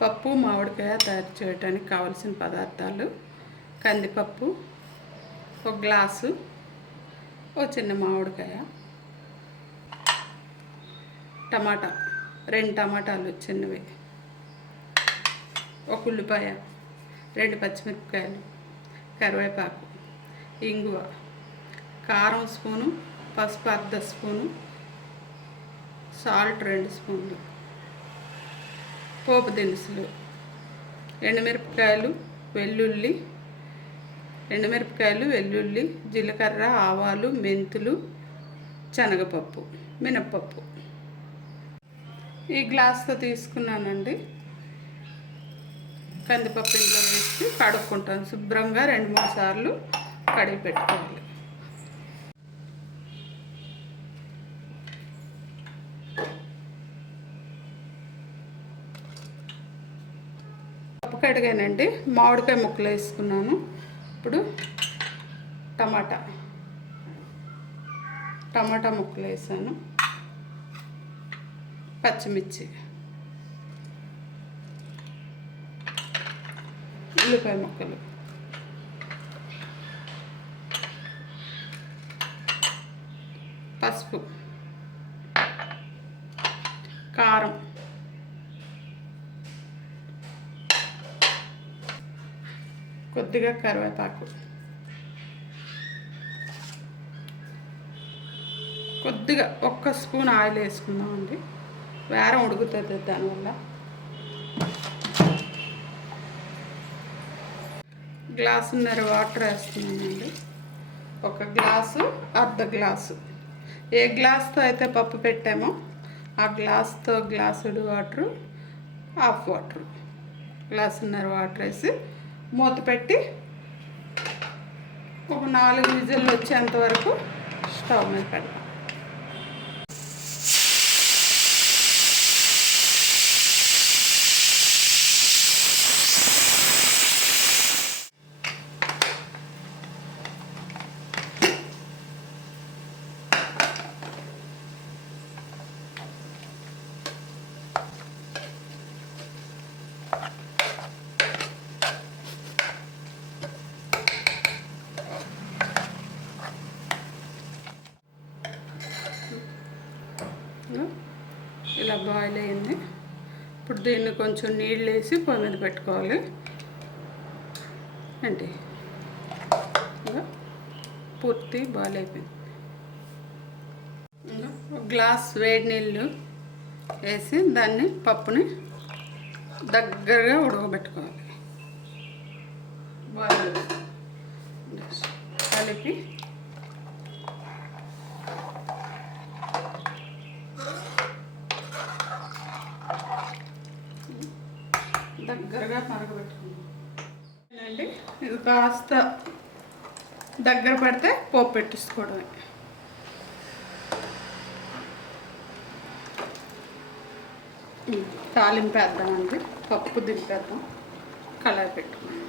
పప్పు మామిడికాయ తయారు చేయడానికి కావలసిన పదార్థాలు: కందిపప్పు, ఒక గ్లాసు, ఒక చిన్న మామిడికాయ, టమాటా, 2 టమాటాలు చిన్నవి, ఒక ఉల్లిపాయ, 2 పచ్చిమిరపకాయలు, కరివేపాకు, ఇంగువ, కారం స్పూను, పసుపు 1/2 స్పూను, సాల్ట్ 2 స్పూన్లు, పోపు దినుసులు, ఎండుమిరపకాయలు, వెల్లుల్లి, జీలకర్ర, ఆవాలు, మెంతులు, శనగపప్పు, మినప్పప్పు. ఈ గ్లాస్తో తీసుకున్నానండి. కందిపప్పు ఇందులో వేసి కడుక్కుంటాను. శుభ్రంగా 2-3 సార్లు కడిగి పెట్టుకోవాలి. పప్పు కడిగానండి. మామిడికాయ ముక్కలు వేసుకున్నాను. ఇప్పుడు టమాటా ముక్కలు వేసాను, పచ్చిమిర్చి, ఉల్లిపాయ ముక్కలు, పసుపు, కారం, కొద్దిగా కరివేపాకు, కొద్దిగా 1 స్పూన్ ఆయిల్ వేసుకుందామండి. వేరం ఉడుకుతుంది దానివల్ల. గ్లాసున్నర వాటర్ వేస్తున్నానండి. 1 గ్లాసు, 1/2 గ్లాసు. ఏ గ్లాస్తో అయితే పప్పు పెట్టామో ఆ గ్లాస్తో గ్లాసుడు వాటరు, 1/2 వాటరు. గ్లాసున్నర వాటర్ వేసి మూత పెట్టి ఒక 4 విజిల్లు వచ్చేంత వరకు స్టవ్ మీద పెడతాం. ఇలా బాయిల్ అయింది. ఇప్పుడు దీన్ని కొంచెం నీళ్ళు వేసి పొయ్యి మీద పెట్టుకోవాలి. అంటే ఇలా పూర్తి బాయిల్ అయిపోయింది. ఒక గ్లాస్ వేడి నీళ్ళు వేసి దాన్ని పప్పుని దగ్గరగా ఉడకబెట్టుకోవాలి. బాయిల్ కలిపి దగ్గరగా మరగబెట్టుకుందాం. ఇది కాస్త దగ్గర పడితే పోపు పెట్టేసుకోవడమే. తాలింపు వేద్దామండి. పప్పు దింపేద్దాం. కళాయి పెట్టుకున్నాం.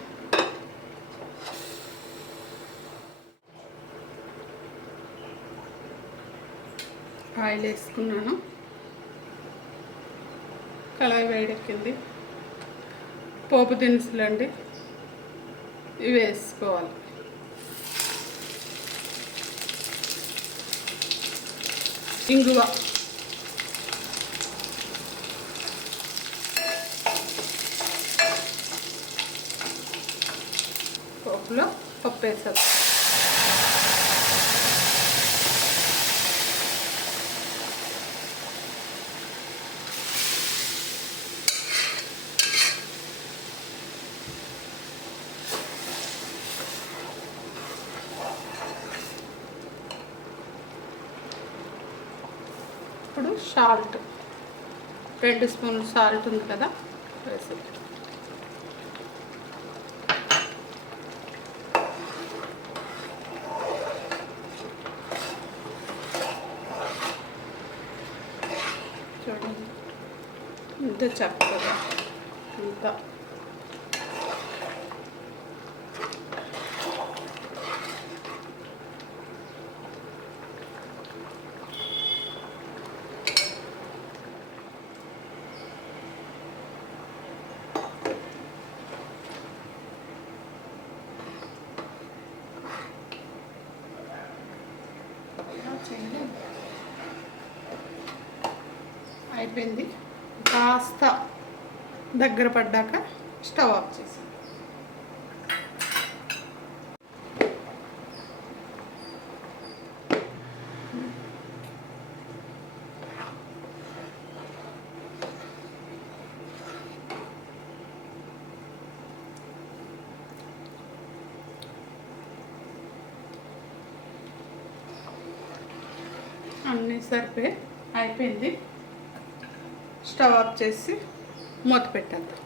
ఆయిల్ వేసుకున్నాను. కళాయి వేడెక్కింది. పోపు దినుసులు అండి, ఇవి వేసుకోవాలి. ఇంగువ, పోపులో పప్పు వేసారు. ఇప్పుడు సాల్ట్, 2 స్పూన్లు సాల్ట్ ఉంది కదా, వేసి చూడండి. ఇంత చక్కగా ఇంత చేయలేదు. అయిపోయింది. కాస్త దగ్గర పడ్డాక స్టవ్ ఆఫ్ చేసి అన్నీ సరిపోయి అయిపోయింది. స్టవ్ ఆఫ్ చేసి మూత పెట్టేద్దాం.